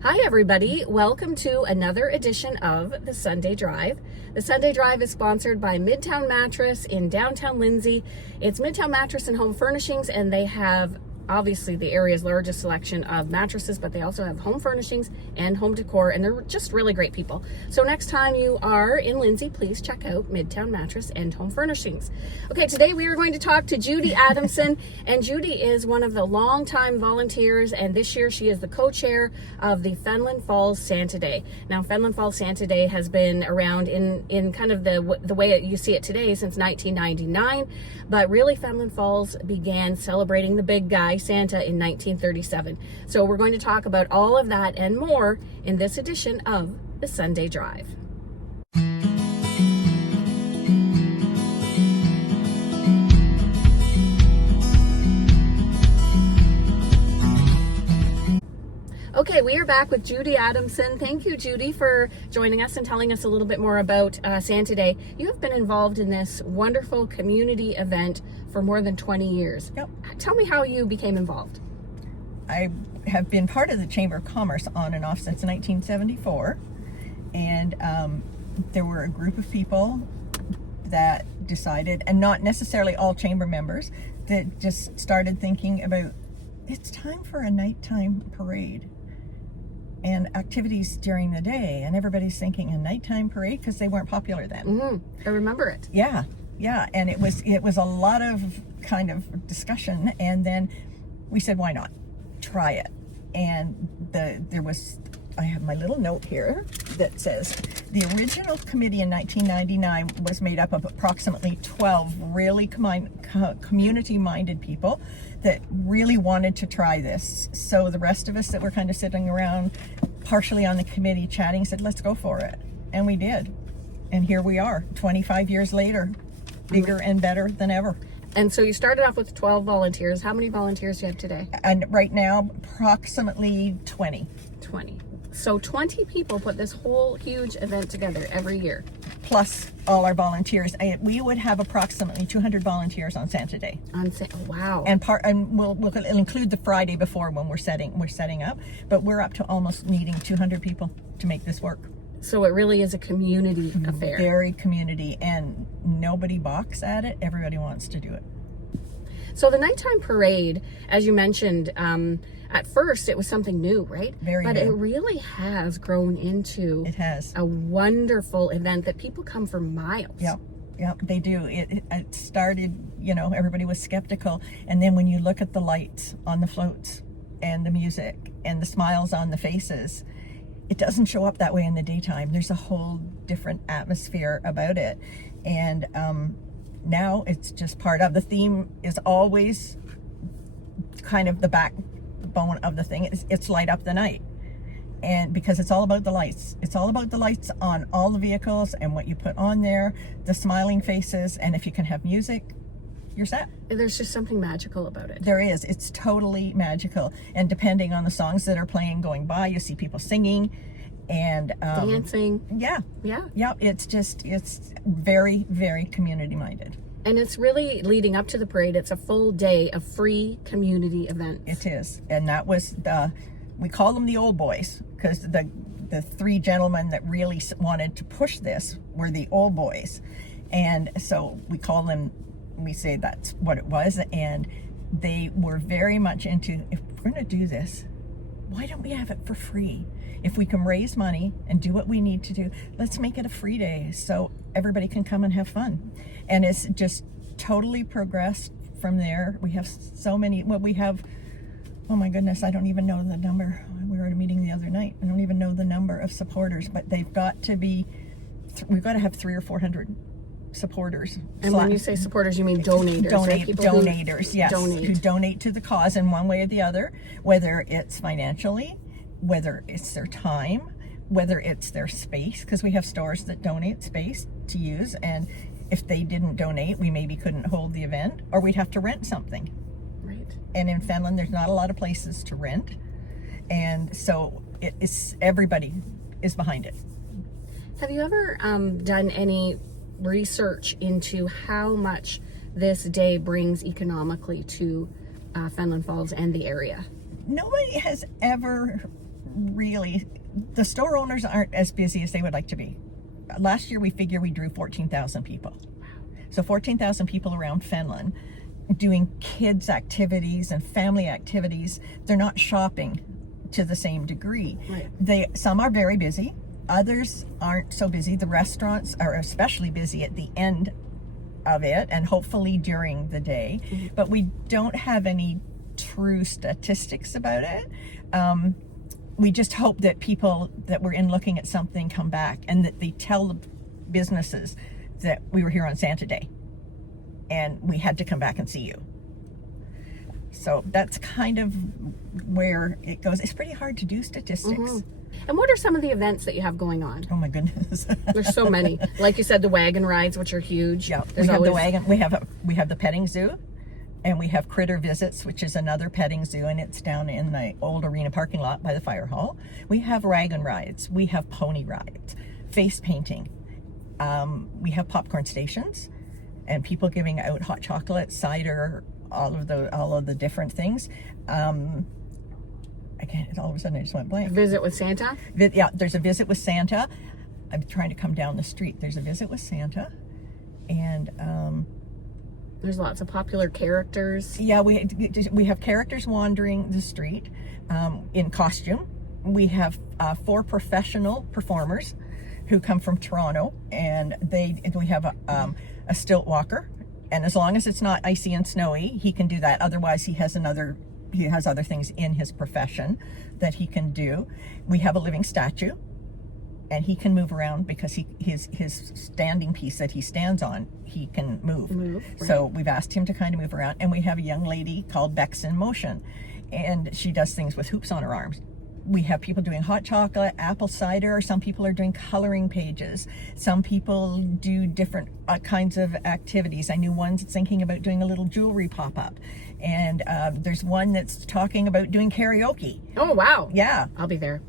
Hi everybody, welcome to another edition of the Sunday Drive. The Sunday Drive is sponsored by Midtown Mattress in downtown Lindsay. It's Midtown Mattress and Home Furnishings, and they have obviously the area's largest selection of mattresses, but they also have home furnishings and home decor, and they're just really great people. So next time you are in Lindsay, please check out Midtown Mattress and Home Furnishings. Okay, today we are going to talk to Judi Adamson, and Judi is one of the longtime volunteers, and this year she is the co-chair of the Fenelon Falls Santa Day. Now, Fenelon Falls Santa Day has been around in kind of the way you see it today since 1999, but really Fenelon Falls began celebrating the big guy, Santa, in 1937. So we're going to talk about all of that and more in this edition of the Sunday Drive. Okay, we are back with Judi Adamson. Thank you, Judi, for joining us and telling us a little bit more about Santa Day. You have been involved in this wonderful community event for more than 20 years. Yep. Tell me how you became involved. I have been part of the Chamber of Commerce on and off since 1974, and there were a group of people that decided, and not necessarily all chamber members, that just started thinking about, it's time for a nighttime parade and activities during the day, and everybody's thinking a nighttime parade because they weren't popular then. I remember it. Yeah, and it was a lot of kind of discussion, and then we said, why not try it? And I have my little note here that says the original committee in 1999 was made up of approximately 12 really community-minded people that really wanted to try this. So the rest of us that were kind of sitting around, partially on the committee chatting, said, let's go for it. And we did. And here we are, 25 years later, bigger and better than ever. And so you started off with 12 volunteers. How many volunteers do you have today? And right now, approximately 20. 20. So 20 people put this whole huge event together every year. Plus all our volunteers. We would have approximately 200 volunteers on Santa Day. Wow. And we'll include the Friday before when we're setting up, but we're up to almost needing 200 people to make this work. So it really is a community affair. Very community, and nobody balks at it. Everybody wants to do it. So the nighttime parade, as you mentioned, at first it was something new, right? Very new. But it really has grown into a wonderful event that people come for miles. Yep, they do. It started, everybody was skeptical, and then when you look at the lights on the floats and the music and the smiles on the faces, it doesn't show up that way in the daytime. There's a whole different atmosphere about it. And now it's just part of the theme. Is always kind of the backbone of the thing. It's light up the night. And because it's all about the lights. It's all about the lights on all the vehicles and what you put on there, the smiling faces, and if you can have music, you're set. There's just something magical about it. There is. It's totally magical. And depending on the songs that are playing going by, you see people singing and dancing. Yeah. It's very, very community minded. And it's really leading up to the parade. It's a full day of free community events. It is. And that was we call them the old boys, because the three gentlemen that really wanted to push this were the old boys. And so we say that's what it was, and they were very much into, if we're going to do this, why don't we have it for free? If we can raise money and do what we need to do, let's make it a free day so everybody can come and have fun. And it's just totally progressed from there. We have so many, oh my goodness, I don't even know the number. We were at a meeting the other night. I don't even know the number of supporters, but we've got to have 300 or 400 supporters. And when you say supporters, you mean donators, right? Donators, yes. Who donate to the cause in one way or the other, whether it's financially, whether it's their time, whether it's their space, because we have stores that donate space to use, and if they didn't donate, we maybe couldn't hold the event, or we'd have to rent something. Right. And in Fenelon, there's not a lot of places to rent, and so everybody is behind it. Have you ever done any research into how much this day brings economically to Fenelon Falls and the area? Nobody has ever really, the store owners aren't as busy as they would like to be. Last year we figure we drew 14,000 people. So 14,000 people around Fenelon doing kids activities and family activities. They're not shopping to the same degree. Right. Some are very busy, others aren't so busy. The restaurants are especially busy at the end of it and hopefully during the day. But we don't have any true statistics about it. We just hope that people that were in looking at something come back and that they tell the businesses that we were here on Santa Day and we had to come back and see you. So that's kind of where it goes. It's pretty hard to do statistics. And what are some of the events that you have going on? Oh my goodness. There's so many. Like you said, the wagon rides, which are huge. Yeah, There's we have always... the wagon. We have the petting zoo, and we have critter visits, which is another petting zoo, and it's down in the old arena parking lot by the fire hall. We have wagon rides. We have pony rides, face painting. We have popcorn stations, and people giving out hot chocolate, cider, all of the different things. All of a sudden I just went blank. Visit with Santa? Yeah, there's a visit with Santa. I'm trying to come down the street. There's a visit with Santa, and there's lots of popular characters. yeah, we have characters wandering the street in costume. We have 4 professional performers who come from Toronto, and we have a stilt walker, and as long as it's not icy and snowy, he can do that. Otherwise, he has other things in his profession that he can do. We have a living statue, and he can move around because his standing piece that he stands on, he can move. Right. So we've asked him to kind of move around. And we have a young lady called Bex in Motion, and she does things with hoops on her arms. We have people doing hot chocolate, apple cider. Some people are doing coloring pages. Some people do different kinds of activities. I knew one's thinking about doing a little jewelry pop-up. And there's one that's talking about doing karaoke. Oh, wow. Yeah. I'll be there.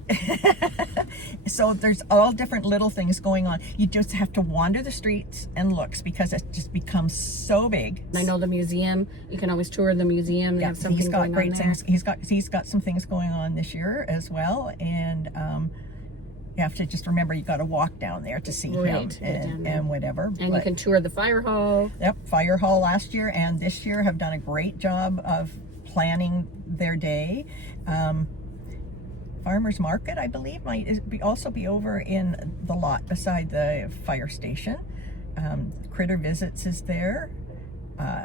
So there's all different little things going on. You just have to wander the streets and looks because it just becomes so big. I know the museum. You can always tour the museum. They have something he's got going great on there. things. He's got some things going on this year as well, and you have to just remember you got to walk down there to see him and whatever. And you can tour the fire hall. Yep, fire hall last year and this year have done a great job of planning their day. Farmers Market, I believe, might also be over in the lot beside the fire station. Critter Visits is there.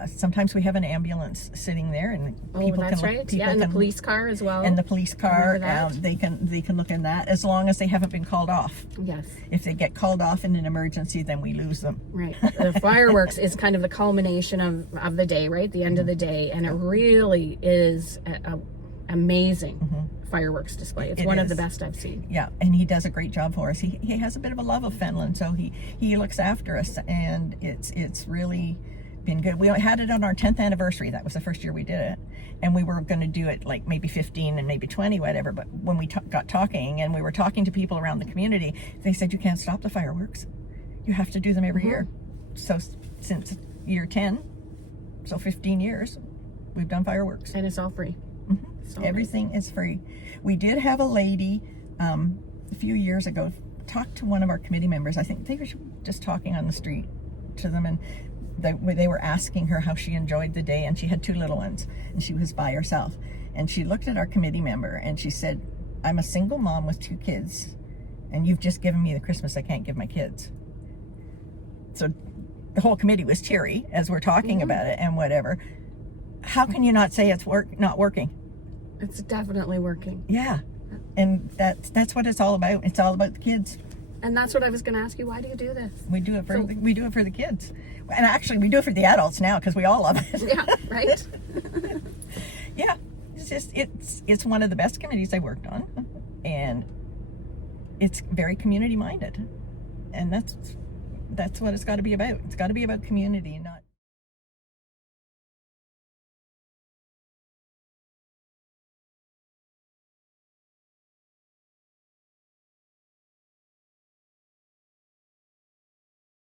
Sometimes we have an ambulance sitting there, and people that's can right. And the police car as well. And the police car, they can look in that as long as they haven't been called off. Yes. If they get called off in an emergency, then we lose them. Right. The fireworks is kind of the culmination of the day, right? The end of the day, and it really is a amazing fireworks display. It's one of the best I've seen. Yeah, and he does a great job for us. He has a bit of a love of Fenelon, so he looks after us, and it's really been good. We had it on our 10th anniversary. That was the first year we did it, and we were going to do it like maybe 15 and maybe 20, whatever. But when we got talking and we were talking to people around the community, they said you can't stop the fireworks. You have to do them every year. So since year 10, so 15 years, we've done fireworks, and it's all free. So everything is free. We did have a lady a few years ago talk to one of our committee members. I think they were just talking on the street to them, and they were asking her how she enjoyed the day, and she had 2 little ones, and she was by herself. And she looked at our committee member and she said, "I'm a single mom with 2 kids, and you've just given me the Christmas I can't give my kids." So the whole committee was teary as we're talking about it and whatever. How can you not say it's not working? It's definitely working. Yeah, and that's what it's all about. It's all about the kids. And that's what I was going to ask you. Why do you do this? We do it for the kids, and actually we do it for the adults now because we all love it. Yeah, right. Yeah, it's one of the best committees I worked on, and it's very community minded, and that's what it's got to be about. It's got to be about community, not